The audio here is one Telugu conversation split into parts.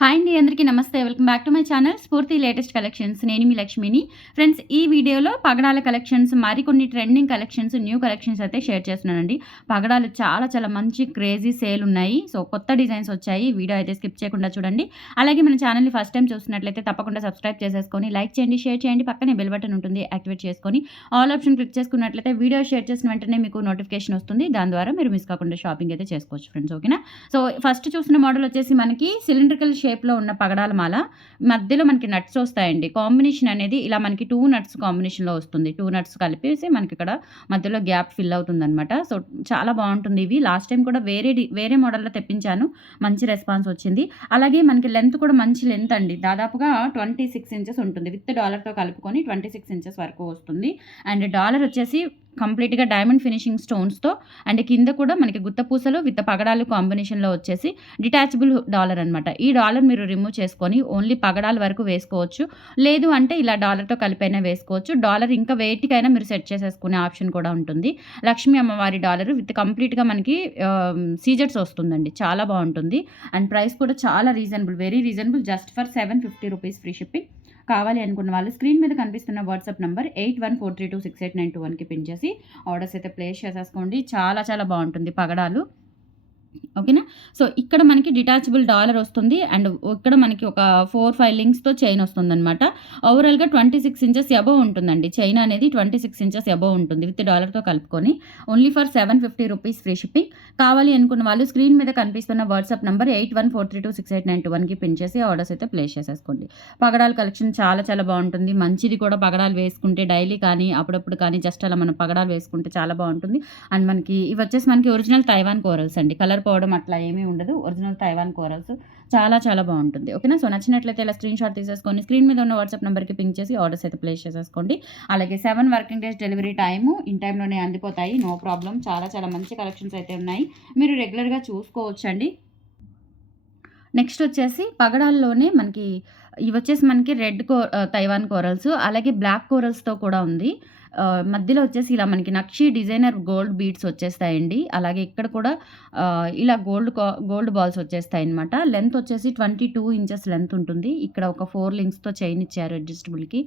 హాయ్ అండి, అందరికీ నమస్తే. Welcome back to my channel స్ఫూర్తి లేటెస్ట్ కలెక్షన్స్. నేను మీ లక్ష్మిని. ఫ్రెండ్స్, ఈ వీడియోలో పగడాల కలెక్షన్స్, మరికొన్ని ట్రెండింగ్ కలెక్షన్స్, న్యూ కలెక్షన్స్ అయితే షేర్ చేస్తున్నానండి. పగడాలు చాలా చాలా మంచి క్రేజీ సేల్ ఉన్నాయి. సో కొత్త డిజైన్స్ వచ్చాయి. వీడియో అయితే స్కిప్ చేయకుండా చూడండి. అలాగే మన ఛానల్ని ఫస్ట్ టైం చూస్తున్నట్లయితే తప్పకుండా సబ్స్క్రైబ్ చేసేసుకొని లైక్ చేయండి, షేర్ చేయండి. పక్కనే బెల్ బటన్ ఉంటుంది, యాక్టివేట్ చేసుకొని ఆల్ ఆప్షన్ క్లిక్ చేసుకున్నట్లయితే వీడియో షేర్ చేసిన వెంటనే మీకు నోటిఫికేషన్ వస్తుంది. దాని ద్వారా మీరు మిస్ కాకుండా షాపింగ్ అయితే చేసుకోవచ్చు ఫ్రెండ్స్. ఓకేనా? సో ఫస్ట్ చూసిన మోడల్ వచ్చేసి మనకి సిలిండ్రికల్ షేప్లో ఉన్న పగడాల మాల. మధ్యలో మనకి నట్స్ వస్తాయండి. కాంబినేషన్ అనేది ఇలా మనకి 2 నట్స్ కాంబినేషన్లో వస్తుంది. 2 నట్స్ కలిపేసి మనకి ఇక్కడ మధ్యలో గ్యాప్ ఫిల్ అవుతుందనమాట. సో చాలా బాగుంటుంది. ఇవి లాస్ట్ టైం కూడా వేరే మోడల్లో తెప్పించాను, మంచి రెస్పాన్స్ వచ్చింది. అలాగే మనకి లెంత్ కూడా మంచి లెంత్ అండి. దాదాపుగా 26 ఇంచెస్ ఉంటుంది. విత్ డాలర్తో కలుపుకొని 26 ఇంచెస్ వరకు వస్తుంది. అండ్ డాలర్ వచ్చేసి కంప్లీట్గా డైమండ్ ఫినిషింగ్ స్టోన్స్తో, అండ్ కింద కూడా మనకి గుత్తపూసలు విత్ పగడాలు కాంబినేషన్లో వచ్చేసి డిటాచబుల్ డాలర్ అనమాట. ఈ డాలర్ మీరు రిమూవ్ చేసుకొని ఓన్లీ పగడాల వరకు వేసుకోవచ్చు. లేదు అంటే ఇలా డాలర్తో కలిపైనా వేసుకోవచ్చు. డాలర్ ఇంకా వెయిట్కైనా మీరు సెట్ చేసేసుకునే ఆప్షన్ కూడా ఉంటుంది. లక్ష్మీ అమ్మవారి డాలర్ విత్ కంప్లీట్గా మనకి సీజర్స్ వస్తుందండి. చాలా బాగుంటుంది. అండ్ ప్రైస్ కూడా చాలా reasonable, very reasonable, just for 750 rupees free shipping. కావాలి అనుకున్న వాళ్ళు స్క్రీన్ మీద కనిపిస్తున్న వాట్సాప్ నెంబర్ 8143268921కి పిన్ చేసి ఆర్డర్స్ అయితే ప్లేస్ చేసేసుకోండి. చాలా చాలా బాగుంటుంది పగడాలు. ఓకేనా? సో ఇక్కడ మనకి డిటాచబుల్ డాలర్ వస్తుంది. అండ్ ఇక్కడ మనకి ఒక 4-5 లింక్స్తో చైన్ వస్తుందన్నమాట. ఓవరాల్గా 26 ఇంచెస్ అబవ్ ఉంటుందండి. చైన్ అనేది 26 ఇంచెస్ అబవ్ ఉంటుంది విత్ డాలర్తో కలుపుకొని. Only for 750 rupees free shipping. కావాలి అనుకున్న వాళ్ళు స్క్రీన్ మీద కనిపిస్తున్న వాట్సాప్ నెంబర్ 8143268921కి పిన్ చేసి ఆర్డర్స్ అయితే ప్లేస్ చేసేసుకోండి. పగడాల కలెక్షన్ చాలా చాలా బాగుంటుంది. మంచిది కూడా. పగడాలు వేసుకుంటే డైలీ కానీ అప్పుడప్పుడు కానీ జస్ట్ అలా మనం పగడాలు వేసుకుంటే చాలా బాగుంటుంది. అండ్ మనకి ఇవి వచ్చేసి మనకి ఒరిజినల్ తైవాన్ కోరల్స్ అండి. కలర్ పోవడం అట్లా ఏమీ ఉండదు. ఒరిజినల్ తైవాన్ కోరల్స్ చాలా చాలా బాగుంటుంది. ఓకేనా? సో నచ్చినట్లయితే ఇలా స్క్రీన్ షాట్ తీసేసుకొని స్క్రీన్ మీద ఉన్న వాట్సాప్ నెంబర్కి పింక్ చేసి ఆర్డర్స్ అయితే ప్లేస్ చేసేసుకోండి. అలాగే 7 working days delivery time. In టైంలోనే అందిపోతాయి, నో ప్రాబ్లం. చాలా చాలా మంచి కలెక్షన్స్ అయితే ఉన్నాయి, మీరు రెగ్యులర్గా చూసుకోవచ్చండి. నెక్స్ట్ వచ్చేసి పగడాల్లోనే మనకి ఇవి వచ్చేసి మనకి తైవాన్ కోరల్స్, అలాగే బ్లాక్ కోరల్స్తో కూడా ఉంది. మధ్యలో వచ్చేసి ఇలా మనకి నక్షి డిజైనర్ గోల్డ్ బీడ్స్ వచ్చేస్తాయండి. అలాగే ఇక్కడ కూడా ఇలా గోల్డ్ బాల్స్ వచ్చేస్తాయి అనమాట. లెంత్ వచ్చేసి 22 ఇంచెస్ లెంత్ ఉంటుంది. ఇక్కడ ఒక 4 లింక్స్తో చైన్ ఇచ్చారు అడ్జస్టబుల్కి.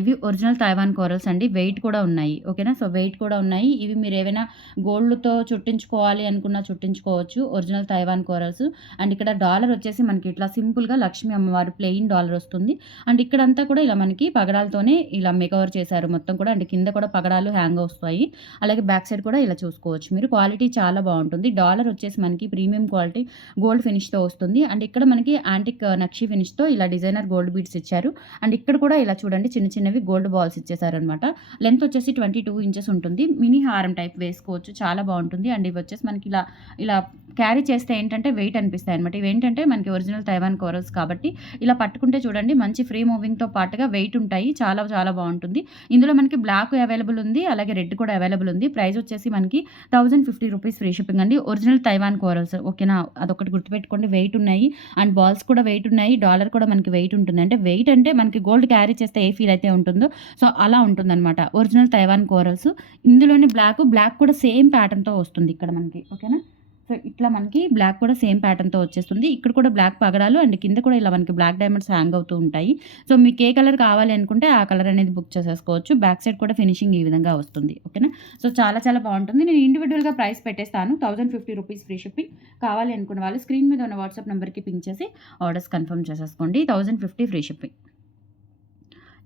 ఇవి ఒరిజినల్ తైవాన్ కోరల్స్ అండి. వెయిట్ కూడా ఉన్నాయి. ఓకేనా? సో వెయిట్ కూడా ఉన్నాయి. ఇవి మీరు ఏవైనా గోల్డ్తో చుట్టించుకోవాలి అనుకున్నా చుట్టించుకోవచ్చు. Original Taiwan corals. అండ్ ఇక్కడ డాలర్ వచ్చేసి మనకి ఇట్లా సింపుల్గా లక్ష్మీ అమ్మవారు ప్లెయిన్ డాలర్ వస్తుంది. అండ్ ఇక్కడంతా కూడా ఇలా మనకి పగడాలతోనే ఇలా మేకవర్ చేశారు మొత్తం కూడా. అండ్ కింద కూడా పగడాలు హ్యాంగ్ వస్తాయి. అలాగే బ్యాక్ సైడ్ కూడా ఇలా చూసుకోవచ్చు మీరు. క్వాలిటీ చాలా బాగుంటుంది. డాలర్ వచ్చేసి మనకి ప్రీమియం క్వాలిటీ గోల్డ్ ఫినిష్తో వస్తుంది. అండ్ ఇక్కడ మనకి యాంటిక్ నక్షి ఫినిష్తో ఇలా డిజైనర్ గోల్డ్ బీడ్స్ ఇచ్చారు. అండ్ ఇక్కడ కూడా ఇలా చూడండి చిన్న చిన్నవి గోల్డ్ బాల్స్ ఇచ్చేసారనమాట. లెంత్ వచ్చేసి 22 ఇంచెస్ ఉంటుంది. మినీ హారం టైప్ వేసుకోవచ్చు, చాలా బాగుంటుంది. అండ్ ఇవి వచ్చేసి మనకి ఇలా ఇలా క్యారీ చేస్తే ఏంటంటే వెయిట్ అనిపిస్తాయి అనమాట. ఇవి ఏంటంటే మనకి ఒరిజినల్ తైవాన్ కోరల్స్ కాబట్టి ఇలా పట్టుకుంటే చూడండి మంచి ఫ్రీ మూవింగ్తో పాటుగా వెయిట్ ఉంటాయి. చాలా చాలా బాగుంటుంది. ఇందులో మనకి బ్లాక్ అవైలబుల్ ఉంది, అలాగే రెడ్ కూడా అవైలబుల్ ఉంది. ప్రైస్ వచ్చేసి మనకి 1050 రూపీస్ ఫ్రీ షిప్పింగ్ అండి. Original Taiwan corals. ఓకేనా? అదొకటి గుర్తుపెట్టుకోండి. వెయిట్ ఉన్నాయి. అండ్ బాల్స్ కూడా వెయిట్ ఉన్నాయి. డాలర్ కూడా మనకి వెయిట్ ఉంటుంది. అంటే వెయిట్ అంటే మనకి గోల్డ్ క్యారీ చేస్తే ఏ ఫీల్ అయితే ఉంటుందో సో అలా ఉంటుందన్నమాట. Original Taiwan corals. ఇందులోని బ్లాక్ కూడా సేమ్ ప్యాటర్న్తో వస్తుంది ఇక్కడ మనకి. ఓకేనా? సో ఇట్లా మనకి బ్లాక్ కూడా సేమ్ ప్యాటర్న్తో వచ్చేస్తుంది. ఇక్కడ కూడా బ్లాక్ పగడాలు అండ్ కింద కూడా ఇలా మనకి బ్లాక్ డైమండ్స్ హ్యాంగ్ అవుతూ ఉంటాయి. సో మీకు ఏ కలర్ కావాలి అనుకుంటే ఆ కలర్ అనేది బుక్ చేసేసుకోవచ్చు. బ్యాక్ సైడ్ కూడా ఫినిషింగ్ ఈ విధంగా వస్తుంది. ఓకేనా? సో చాలా చాలా బాగుంటుంది. నేను ఇండివిజువల్గా ప్రైస్ పెట్టేస్తాను. 1050 రూపీస్ ఫ్రీ షిప్పింగ్. కావాలి అనుకున్న వాళ్ళు స్క్రీన్ మీద ఉన్న వాట్సాప్ నెంబర్కి పింక్ చేసి ఆర్డర్స్ కన్ఫర్మ్ చేసేసుకోండి. 1050 ఫ్రీ షిప్పింగ్.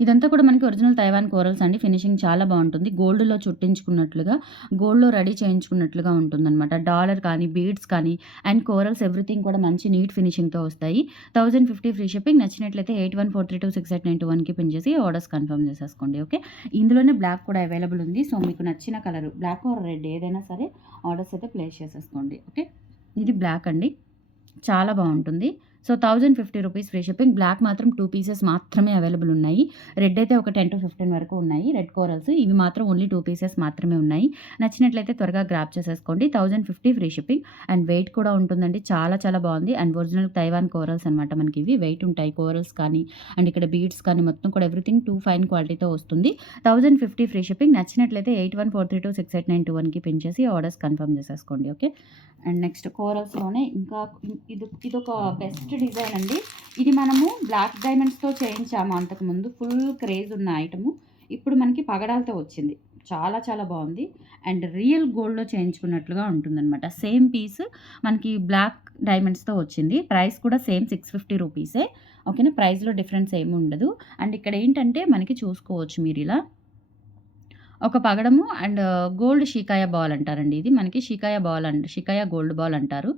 ఇదంతా కూడా మనకి ఒరిజినల్ తైవాన్ కోరల్స్ అండి. ఫినిషింగ్ చాలా బాగుంటుంది. గోల్డ్లో చుట్టించుకున్నట్లుగా, గోల్డ్లో రెడీ చేయించుకున్నట్లుగా ఉంటుందన్నమాట. డాలర్ కానీ బీడ్స్ కానీ అండ్ కోరల్స్ ఎవ్రీథింగ్ కూడా మంచి నీట్ ఫినిషింగ్తో వస్తాయి. 1050 ఫ్రీ షిప్పింగ్. నచ్చినట్లయితే 8143268921కి పిన్ చేసి ఆర్డర్స్ కన్ఫర్మ్ చేసేసుకోండి. ఓకే? ఇందులోనే బ్లాక్ కూడా అవైలబుల్ ఉంది. సో మీకు నచ్చిన కలర్ బ్లాక్ ఆర్ రెడ్ ఏదైనా సరే ఆర్డర్స్ అయితే ప్లేస్ చేసేసుకోండి. ఓకే? ఇది బ్లాక్ అండి, చాలా బాగుంటుంది. So 1050 rupees free shipping. Black మాత్రం 2 పీసెస్ మాత్రమే అవైలబుల్ ఉన్నాయి. రెడ్ అయితే ఒక 10 to 15 వరకు ఉన్నాయి. రెడ్ కోరల్స్ ఇవి మాత్రం ఓన్లీ 2 పీసెస్ మాత్రమే ఉన్నాయి. నచ్చినట్లయితే త్వరగా గ్రాప్ చేసేసుకోండి. 1050 ఫ్రీ షిప్పింగ్. అండ్ వెయిట్ కూడా ఉంటుందండి. చాలా చాలా బాగుంది. అండ్ ఒరిజినల్ తైవాన్ కోరల్స్ అనమాట. మనకి ఇవి వెయిట్ ఉంటాయి. కోరల్స్ కానీ అండ్ ఇక్కడ బీడ్స్ కానీ మొత్తం కూడా ఎవ్రీథింగ్ 2 ఫైన్ క్వాలిటీతో వస్తుంది. 1050 ఫ్రీ షిప్పింగ్. నచ్చినట్లయితే 8143268921కి పిన్ చేసి ఆర్డర్స్ కన్ఫర్మ్ చేసేసుకోండి. ఓకే? అండ్ నెక్స్ట్ కోరల్స్లోనే ఇంకా ఇదొక బెస్ట్ డిజైన్ అండి. ఇది మనము బ్లాక్ డైమండ్స్‌తో చేయించాము అంతకుముందు. ఫుల్ క్రేజ్ ఉన్న ఐటెము. ఇప్పుడు మనకి పగడాలతో వచ్చింది. చాలా చాలా బాగుంది. అండ్ రియల్ గోల్డ్‌లో చేయించుకున్నట్లుగా ఉంటుందనమాట. సేమ్ పీస్ మనకి బ్లాక్ డైమండ్స్‌తో వచ్చింది. ప్రైస్ కూడా సేమ్ 650 రూపీసే. ఓకేనా. ప్రైస్‌లో డిఫరెన్స్ ఏమి ఉండదు. అండ్ ఇక్కడ ఏంటంటే మనకి చూసుకోవచ్చు మీరిలా ఒక పగడము అండ్ గోల్డ్ షికాయ బాల్ అంటారండి. ఇది మనకి షికాయ గోల్డ్ బాల్ అంటారు.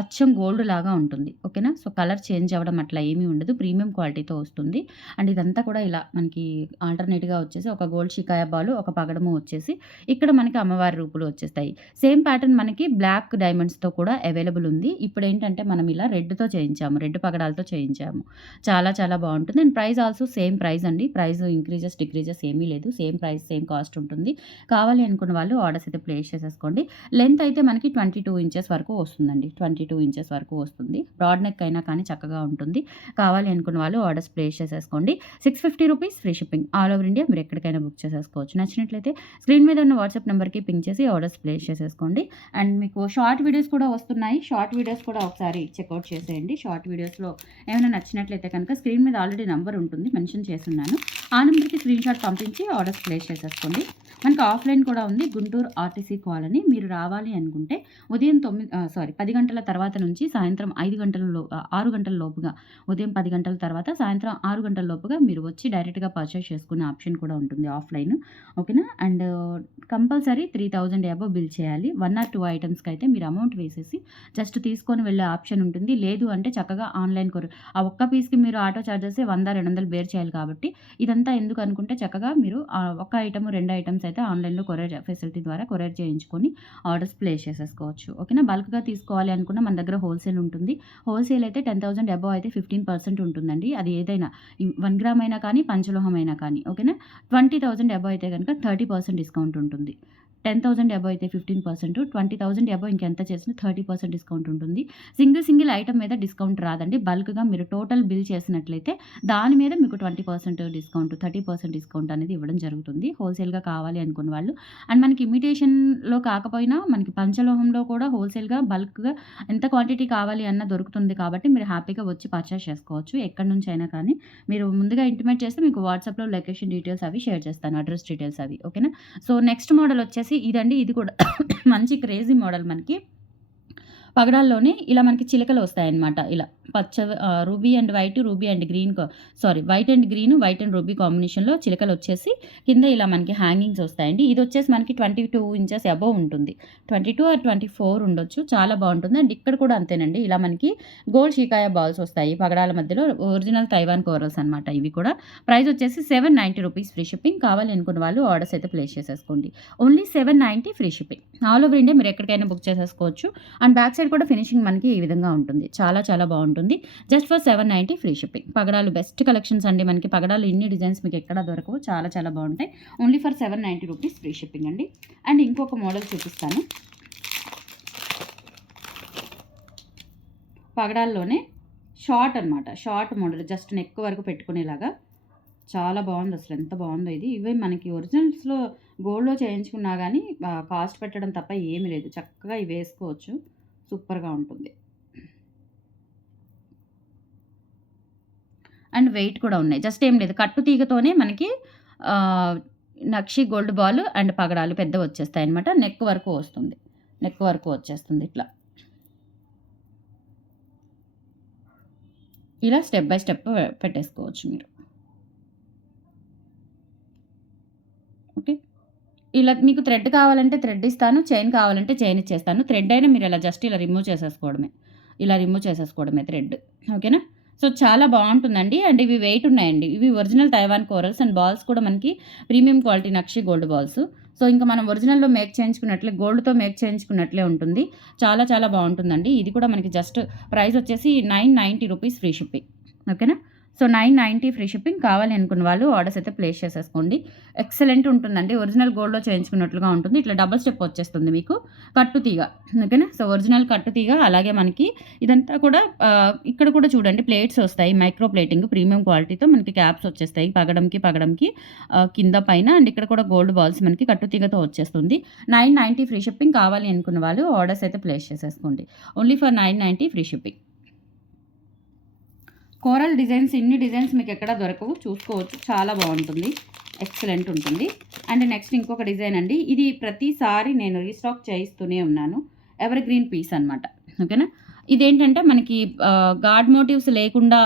అచ్చం గోల్డ్ లాగా ఉంటుంది. ఓకేనా. సో కలర్ చేంజ్ అవ్వడం అట్లా ఏమీ ఉండదు. ప్రీమియం క్వాలిటీతో వస్తుంది. అండ్ ఇదంతా కూడా ఇలా మనకి ఆల్టర్‌నేట్‌గా వచ్చేసి ఒక గోల్డ్ షికాయ బాలు, ఒక పగడము వచ్చేసి ఇక్కడ మనకి అమ్మవారి రూపులు వచ్చేస్తాయి. సేమ్ ప్యాటర్న్ మనకి బ్లాక్ డైమండ్స్‌తో కూడా అవైలబుల్ ఉంది. ఇప్పుడేంటంటే మనం ఇలా రెడ్‌తో చేయించాము. రెడ్ పగడాలతో చేయించాము. చాలా చాలా బాగుంటుంది. And price also same price అండి. ప్రైస్ ఇంక్రీజెస్, డిక్రీజెస్ ఏమీ లేదు. సేమ్ ప్రైస్, సేమ్ కాస్ట్ ఉంటుంది. కావాలి అనుకున్న వాళ్ళు ఆర్డర్స్ అయితే ప్లేస్ చేసేసుకోండి. లెంత్ అయితే మనకి 22 ఇంచెస్ వరకు వస్తుందండి. 22 ఇంచెస్ వరకు వస్తుంది. బ్రాడ్ నెక్ అయినా కానీ చక్కగా ఉంటుంది. కావాలి అనుకున్న వాళ్ళు ఆర్డర్స్ ప్లేస్ చేసేసుకోండి. 650 rupees free shipping. All over India మీరు ఎక్కడికైనా బుక్ చేసేసుకోవచ్చు. నచ్చినట్లయితే స్క్రీన్ మీద ఉన్న వాట్సాప్ నెంబర్కి పింక్ చేసి ఆర్డర్స్ ప్లేస్ చేసేసుకోండి. అండ్ మీకు షార్ట్ వీడియోస్ కూడా వస్తున్నాయి. షార్ట్ వీడియోస్ కూడా ఒకసారి చెక్అవుట్ చేసేయండి. షార్ట్ వీడియోస్లో ఏమైనా నచ్చినట్లయితే కనుక స్క్రీన్ మీద ఆల్రెడీ నెంబర్ ఉంటుంది, మెన్షన్ చేస్తున్నాను. ఆ నెంబర్కి స్క్రీన్ షాట్ పంపించి ఆర్డర్స్ ప్లేస్ చేసేసుకోండి. మనకి ఆఫ్లైన్ కూడా ఉంది. Guntur RTC colony. మీరు రావాలి అనుకుంటే ఉదయం 10 గంటల తర్వాత నుంచి సాయంత్రం 6 గంటల లోపుగా, ఉదయం 10 గంటల తర్వాత సాయంత్రం 6 గంటల లోపుగా మీరు వచ్చి డైరెక్ట్‌గా పర్చేస్ చేసుకునే ఆప్షన్ కూడా ఉంటుంది ఆఫ్లైన్. ఓకేనా. అండ్ కంపల్సరీ 3000 అబోవ్ బిల్ చేయాలి. 1 ఆర్ 2 ఐటమ్స్‌కి అయితే మీరు అమౌంట్ వేసేసి జస్ట్ తీసుకొని వెళ్ళే ఆప్షన్ ఉంటుంది. లేదు అంటే చక్కగా ఆన్‌లైన్ ఆ ఒక్క పీస్‌కి మీరు ఆటో చార్జెసే 100, 200 బేర్ చేయాలి కాబట్టి ఇదంతా ఎందుకు అనుకుంటే చక్కగా మీరు ఒక ఐటెమ్, 2 ఐటెమ్స్ అయితే ఆన్‌లైన్‌లో కొరియర్ ఫెసిలిటీ ద్వారా కొరియర్ చేయించుకొని ఆర్డర్స్ ప్లేస్ చేసేసుకోవచ్చు. ఓకేనా. బల్క్‌గా తీసుకోవాలి అనుకున్న మన దగ్గర హోల్‌సేల్ ఉంటుంది. హోల్‌సేల్ అయితే 10,000 అబోవ్ అయితే 15% ఉంటుందండి. అది ఏదైనా 1 గ్రామ్ అయినా కానీ, పంచలోహం అయినా కానీ. ఓకేనా. 20,000 అబోవ్ అయితే గనుక 30% డిస్కౌంట్ ఉంటుంది. 10,000 అబోవ్ అయితే 15%, 20,000 అబోవ్ ఇంకెంత చేసినా 30% డిస్కౌంట్ ఉంటుంది. సింగిల్ ఐటెమ్ మీద డిస్కౌంట్ రాదండి. బల్క్‌గా మీరు టోటల్ బిల్ చేసినట్లయితే దాని మీద మీకు 20% డిస్కౌంట్, 30% డిస్కౌంట్ అనేది ఇవ్వడం జరుగుతుంది. హోల్‌సేల్‌గా కావాలి అనుకున్న వాళ్ళు. అండ్ మనకి ఇమిటేషన్‌లో కాకపోయినా మనకి పంచలోహంలో కూడా హోల్‌సేల్‌గా బల్క్‌గా ఎంత క్వాంటిటీ కావాలి అన్నా దొరుకుతుంది కాబట్టి మీరు హ్యాపీగా వచ్చి పర్చేస్ చేసుకోవచ్చు. ఎక్కడి నుంచైనా కానీ మీరు ముందుగా ఇంటిమేట్ చేస్తే మీకు వాట్సాప్‌లో లొకేషన్ డీటెయిల్స్ అవి షేర్ చేస్తాను. అడ్రెస్ డీటెయిల్స్ అవి. ఓకేనా. సో నెక్స్ట్ మోడల్ వచ్చేసి ఇదండి. ఇది కూడా మంచి క్రేజీ మోడల్ మనకి. పగడాల్లోనే ఇలా మనకి చిలకలు వస్తాయన్నమాట. ఇలా ruby and white, ruby and green white and green, white and ruby కాంబినేషన్‌లో చిలకలు వచ్చేసి కింద ఇలా మనకి హ్యాంగింగ్స్ వస్తాయండి. ఇది వచ్చేసి మనకి 22 ఇంచెస్ అబోవ్ ఉంటుంది. 22 ఆర్ 24 ఉండొచ్చు. చాలా బాగుంటుంది. అండ్ ఇక్కడ కూడా అంతేనండి. ఇలా మనకి గోల్డ్ షికాయ బాల్స్ వస్తాయి పగడాల మధ్యలో. ఒరిజినల్ తైవాన్ కోరల్స్ అనమాట ఇవి కూడా. ప్రైస్ వచ్చేసి 790 రూపీస్ ఫ్రీ షిప్పింగ్. కావాలి అనుకున్న వాళ్ళు ఆర్డర్స్ అయితే ప్లేస్ చేసేసుకోండి. Only 790 free shipping. All over India మీరు ఎక్కడికైనా బుక్ చేసేసుకోవచ్చు. అండ్ బ్యాక్ సైడ్ కూడా ఫినిషింగ్ మనకి ఈ విధంగా ఉంటుంది. చాలా చాలా బాగుంటుంది. Just for 790 free shipping. పగడాలు బెస్ట్ కలెక్షన్స్ అండి. మనకి పగడాలు ఇన్ని డిజైన్స్ మీకు ఎక్కడ దొరకవు. చాలా చాలా బాగుంటాయి. Only for 790 rupees free shipping అండి. అండ్ ఇంకొక మోడల్ చూపిస్తాను. పగడాల్లోనే షార్ట్ అనమాట. షార్ట్ మోడల్ జస్ట్ నెక్ వరకు పెట్టుకునేలాగా చాలా బాగుంది. అసలు ఎంత బాగుందో ఇది. ఇవే మనకి ఒరిజినల్స్‌లో గోల్డ్‌లో చేయించుకున్నా కానీ కాస్ట్ పెట్టడం తప్ప ఏమీ లేదు. చక్కగా ఇవి వేసుకోవచ్చు. సూపర్‌గా ఉంటుంది. అండ్ వెయిట్ కూడా ఉన్నాయి. జస్ట్ ఏం లేదు. కట్టు తీగతోనే మనకి నక్షి గోల్డ్ బాల్ అండ్ పగడాలు పెద్దవి వచ్చేస్తాయన్నమాట. నెక్ వరకు వస్తుంది. నెక్ వరకు వచ్చేస్తుంది ఇట్లా. ఇలా స్టెప్ బై స్టెప్ పెట్టేసుకోవచ్చు మీరు. ఓకే. ఇలా మీకు థ్రెడ్ కావాలంటే థ్రెడ్ ఇస్తాను. చైన్ కావాలంటే చైన్ ఇచ్చేస్తాను. థ్రెడ్ అయినా మీరు ఇలా జస్ట్ ఇలా రిమూవ్ చేసేసుకోవడమే. ఇలా రిమూవ్ చేసేసుకోవడమే థ్రెడ్. ఓకేనా. సో చాలా బాగుంటుందండి. అండ్ ఇవి వెయిట్ ఉన్నాయండి. ఇవి original Taiwan corals and balls కూడా మనకి ప్రీమియం క్వాలిటీ నక్షి గోల్డ్ బాల్స్. సో ఇంకా మనం ఒరిజినల్‌లో మేక్ చేయించుకున్నట్లే గోల్డ్‌తో మేక్ చేయించుకున్నట్లే ఉంటుంది. చాలా చాలా బాగుంటుందండి. ఇది కూడా మనకి జస్ట్ ప్రైస్ వచ్చేసి 990 రూపీస్ ఫ్రీ షిప్పింగ్. ఓకేనా. So 990 free shipping. కావాలి అనుకున్న వాళ్ళు ఆర్డర్స్ అయితే ప్లేస్ చేసేసుకోండి. ఎక్సలెంట్ ఉంటుందండి. ఒరిజినల్ గోల్డ్‌లో చేయించుకున్నట్లుగా ఉంటుంది. ఇట్లా డబుల్ స్టెప్ వచ్చేస్తుంది మీకు. కట్టు తీగ. ఓకేనా. సో ఒరిజినల్ కట్టు తీగ. అలాగే మనకి ఇదంతా కూడా ఇక్కడ కూడా చూడండి ప్లేట్స్ వస్తాయి. మైక్రో ప్లేటింగ్ ప్రీమియం క్వాలిటీతో మనకి క్యాప్స్ వచ్చేస్తాయి. పగడంకి కింద పైన. అండ్ ఇక్కడ కూడా గోల్డ్ బాల్స్ మనకి కట్టు తీగతో వచ్చేస్తుంది. 990 ఫ్రీ షిప్పింగ్. కావాలి అనుకున్న వాళ్ళు ఆర్డర్స్ అయితే ప్లేస్ చేసేసుకోండి. Only for 990 free shipping. Coral designs, ఇన్ని డిజైన్స్ మీకు ఎక్కడ దొరకవు, చూసుకోవచ్చు. చాలా బాగుంటుంది, ఎక్సలెంట్ ఉంటుంది. అండ్ నెక్స్ట్ ఇంకొక డిజైన్ అండి. ఇది ప్రతిసారి నేను రీస్టాక్ చేయిస్తూనే ఉన్నాను. ఎవర్ గ్రీన్ పీస్ అనమాట. ఓకేనా. ఇదేంటంటే మనకి గాడ్ మోటివ్స్ లేకుండా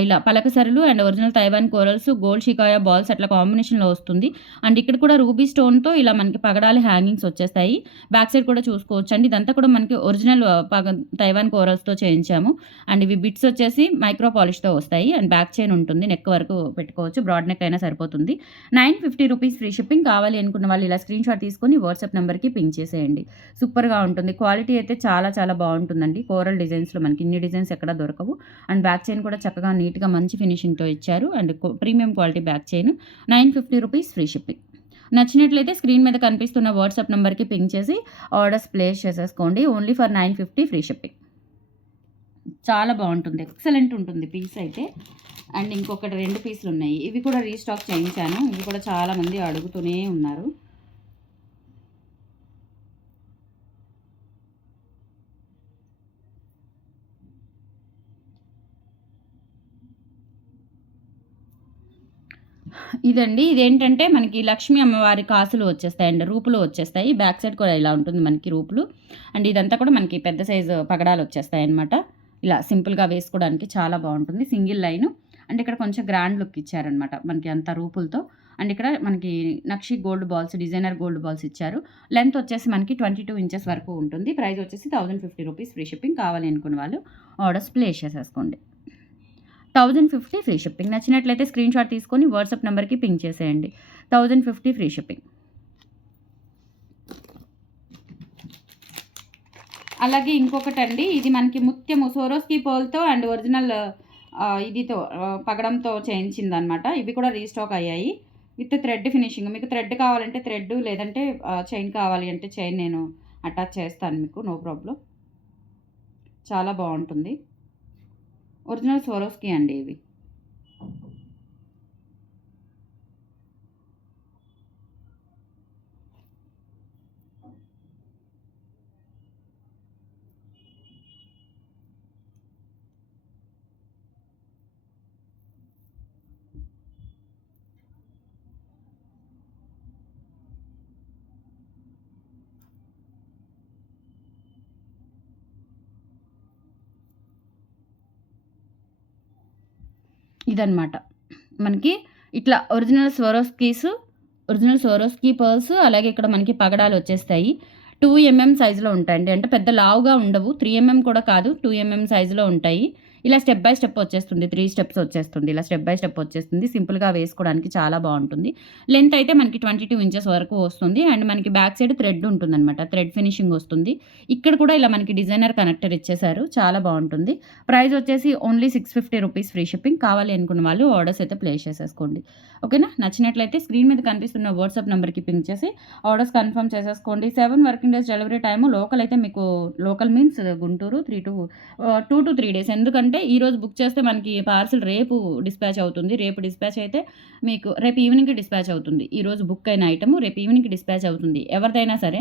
ఇలా పలకసరులు and original Taiwan corals, gold షికాయా బాల్స్ అట్లా కాంబినేషన్లో వస్తుంది. అండ్ ఇక్కడ కూడా రూబీ స్టోన్తో ఇలా మనకి పగడాలి హ్యాంగింగ్స్ వచ్చేస్తాయి. బ్యాక్ సైడ్ కూడా చూసుకోవచ్చు అండి. ఇదంతా కూడా మనకి ఒరిజినల్ తైవాన్ కోరల్స్తో చేయించాము. అండ్ ఇవి బిట్స్ వచ్చేసి మైక్రో పాలిష్తో వస్తాయి. అండ్ బ్యాక్ చైన్ ఉంటుంది, నెక్ వరకు పెట్టుకోవచ్చు, బ్రాడ్ నెక్ అయినా సరిపోతుంది. 950 రూపీస్ ఫ్రీ షిప్పింగ్. కావాలి అనుకున్న వాళ్ళు ఇలా స్క్రీన్ షాట్ తీసుకొని వాట్సాప్ నెంబర్కి పింక్ చేసేయండి. సూపర్గా ఉంటుంది. క్వాలిటీ అయితే చాలా చాలా బాగుంటుందండి. కోరల్ డిజైన్స్లో మనకి ఇన్ని డిజైన్స్ ఎక్కడ దొరకవు. అండ్ బ్యాక్ చైన్ కూడా చక్కగా నీట్గా మంచి ఫినిషింగ్తో ఇచ్చారు. And premium quality back chain. 950 rupees free shipping. నచ్చినట్లయితే స్క్రీన్ మీద కనిపిస్తున్న వాట్సాప్ నెంబర్కి పింక్ చేసి ఆర్డర్స్ ప్లేస్ చేసేసుకోండి. Only for 950 free shipping. చాలా బాగుంటుంది, ఎక్సలెంట్ ఉంటుంది పీస్ అయితే. అండ్ ఇంకొకటి 2 పీసులు ఉన్నాయి, ఇవి కూడా రీస్టాక్ చేయించాను. ఇవి కూడా చాలామంది అడుగుతూనే ఉన్నారు. ఇదండి. ఇదేంటంటే మనకి లక్ష్మీ అమ్మవారి కాసులు వచ్చేస్తాయండి, రూపులు వచ్చేస్తాయి. బ్యాక్ సైడ్ కూడా ఇలా ఉంటుంది మనకి రూపులు. అండ్ ఇదంతా కూడా మనకి పెద్ద సైజు పగడాలు వచ్చేస్తాయన్నమాట. ఇలా సింపుల్గా వేసుకోవడానికి చాలా బాగుంటుంది. Single line. అండ్ ఇక్కడ కొంచెం గ్రాండ్ లుక్ ఇచ్చారనమాట మనకి అంత రూపులతో. అండ్ ఇక్కడ మనకి నక్షి gold balls, designer gold balls ఇచ్చారు. లెంత్ వచ్చేసి మనకి 22 ఇంచెస్ వరకు ఉంటుంది. ప్రైస్ వచ్చేసి 1050 రూపీస్ ఫ్రీ షిప్పింగ్. కావాలి అనుకున్న వాళ్ళు ఆర్డర్స్ ప్లేస్ చేసేసుకోండి. 1050 ఫ్రీ షిప్పింగ్. నచ్చినట్లయితే స్క్రీన్ షాట్ తీసుకొని వాట్సాప్ నెంబర్కి పింక్ చేసేయండి. 1050 ఫ్రీ షిప్పింగ్. అలాగే ఇంకొకటండి, ఇది మనకి ముత్యము సోరోస్కి పోల్తో అండ్ ఒరిజినల్ ఇదితో పగడంతో చేయించిందనమాట. ఇవి కూడా రీస్టాక్ అయ్యాయి విత్ థ్రెడ్ ఫినిషింగ్. మీకు థ్రెడ్ కావాలంటే థ్రెడ్, లేదంటే చైన్ కావాలి అంటే చైన్ నేను అటాచ్ చేస్తాను మీకు, నో ప్రాబ్లం. చాలా బాగుంటుంది. ఒరిజినల్ సోరోస్కి అండి ఇవి. ఇదనమాట మనకి ఇట్లా ఒరిజినల్ స్వరోస్కీ పర్ల్స్. అలాగే ఇక్కడ మనకి పగడాలు వచ్చేస్తాయి. 2 mm సైజులో ఉంటాయండి. అంటే పెద్ద లావుగా ఉండవు, 3 mm కూడా కాదు, 2 mm సైజులో ఉంటాయి. ఇలా స్టెప్ బై స్టెప్ వచ్చేస్తుంది, 3 స్టెప్స్ వచ్చేస్తుంది. ఇలా స్టెప్ బై స్టెప్ వచ్చేస్తుంది. సింపుల్గా వేసుకోవడానికి చాలా బాగుంటుంది. లెంత్ అయితే మనకి 22 ఇంచెస్ వరకు వస్తుంది. అండ్ మనకి బ్యాక్ సైడ్ థ్రెడ్ ఉంటుందన్నమాట, థ్రెడ్ ఫినిషింగ్ వస్తుంది. ఇక్కడ కూడా ఇలా మనకి డిజైనర్ కనెక్టర్ ఇచ్చేసారు, చాలా బాగుంటుంది. ప్రైస్ వచ్చేసి ఓన్లీ 650 రూపీస్ ఫ్రీ షిప్పింగ్. కావాలి అనుకున్న వాళ్ళు ఆర్డర్స్ అయితే ప్లేస్ చేసేసుకోండి. ఓకేనా. నచ్చినట్లయితే స్క్రీన్ మీద కనిపిస్తున్న వాట్సాప్ నెంబర్కి పింక్ చేసి ఆర్డర్స్ కన్ఫర్మ్ చేసేసుకోండి. 7 working days delivery time. Local అయితే మీకు, local means Guntur, 2 to 3 days. ఎందుకంటే ఈరోజు బుక్ చేస్తే మనకి పార్సిల్ రేపు డిస్పాచ్ అవుతుంది. రేపు డిస్పాచ్ అయితే మీకు రేపు ఈవినింగ్కి డిస్పాచ్ అవుతుంది. ఈరోజు బుక్ అయిన ఐటమ్ రేపు ఈవినింగ్కి డిస్పాచ్ అవుతుంది ఎవరిదైనా సరే.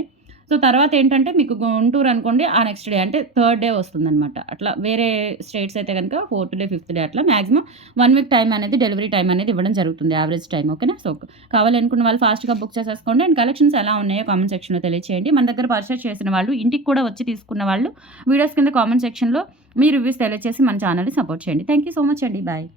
సో తర్వాత ఏంటంటే మీకు గుంటూరు అనుకోండి, ఆ నెక్స్ట్ డే అంటే 3rd డే వస్తుందన్నమాట. అట్లా వేరే స్టేట్స్ అయితే కనుక 4th డే 5th డే అట్లా మ్యాక్సిమం 1 వీక్ టైం అనేది, డెలివరీ టైం అనేది ఇవ్వడం జరుగుతుంది, యావరేజ్ టైం. ఓకేనా. సో కావాలనుకున్న వాళ్ళు ఫాస్ట్గా బుక్ చేసేసుకోండి. అండ్ కలెక్షన్స్ ఎలా ఉన్నాయో కామెంట్ సెక్షన్లో తెలియచేయండి. మన దగ్గర పర్చేస్ చేసిన వాళ్ళు, ఇంటికి కూడా వచ్చి తీసుకున్న వాళ్ళు వీడియోస్ కింద కామెంట్ సెక్షన్లో మీ రివ్యూస్ తెలియచేసి మన ఛానల్ని సపోర్ట్ చేయండి. థ్యాంక్ యూ సో మచ్ అండి. బాయ్.